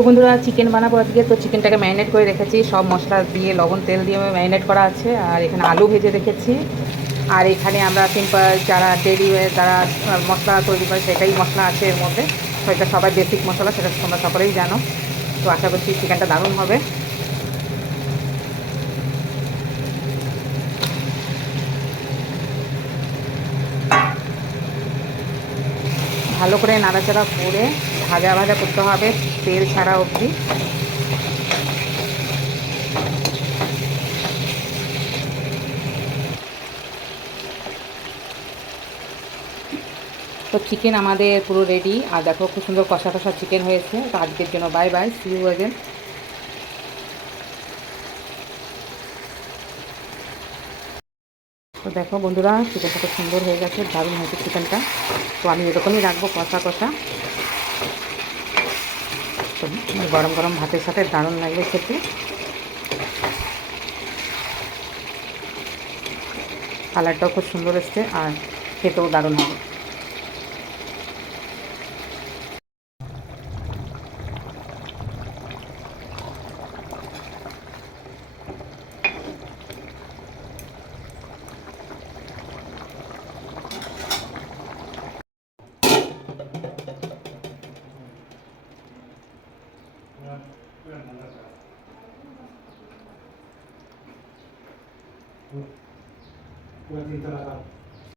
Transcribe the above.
তো বন্ধুরা চিকেন বানাবো আজকে। তো চিকেনটাকে ম্যারিনেট করে রেখেছি, সব মশলা দিয়ে লবণ তেল দিয়ে ম্যারিনেট করা আছে। আর এখানে আলু ভেজে রেখেছি। আর এখানে আমরা সিম্পল যারা ডেলি যারা মশলা তৈরি করে সেটাই মশলা আছে এর মধ্যে। তো এটা সবাই বেসিক মশলা, সেটা তোমরা সকলেই জানো। তো আশা করছি চিকেনটা দারুণ হবে। ভালো করে নাড়াচাড়া করে ভাজা ভাজা করতে হবে তেল ছাড়া অবধি। তো চিকেন আমাদের পুরো রেডি। আর দেখো খুব সুন্দর কষা কষা চিকেন হয়েছে। তো আজকের জন্য bye bye, see you again. তো দেখো বন্ধুরা চিকেনটা খুব সুন্দর হয়ে গেছে, দারুণ হয়েছে চিকেনটা। তো আমি এরকমই রাখবো কষা কষা। তো গরম গরম ভাতের সাথে দারুণ লাগবে খেতে। কালারটাও খুব সুন্দর এসছে আর খেতেও দারুণ হবে। Una tinta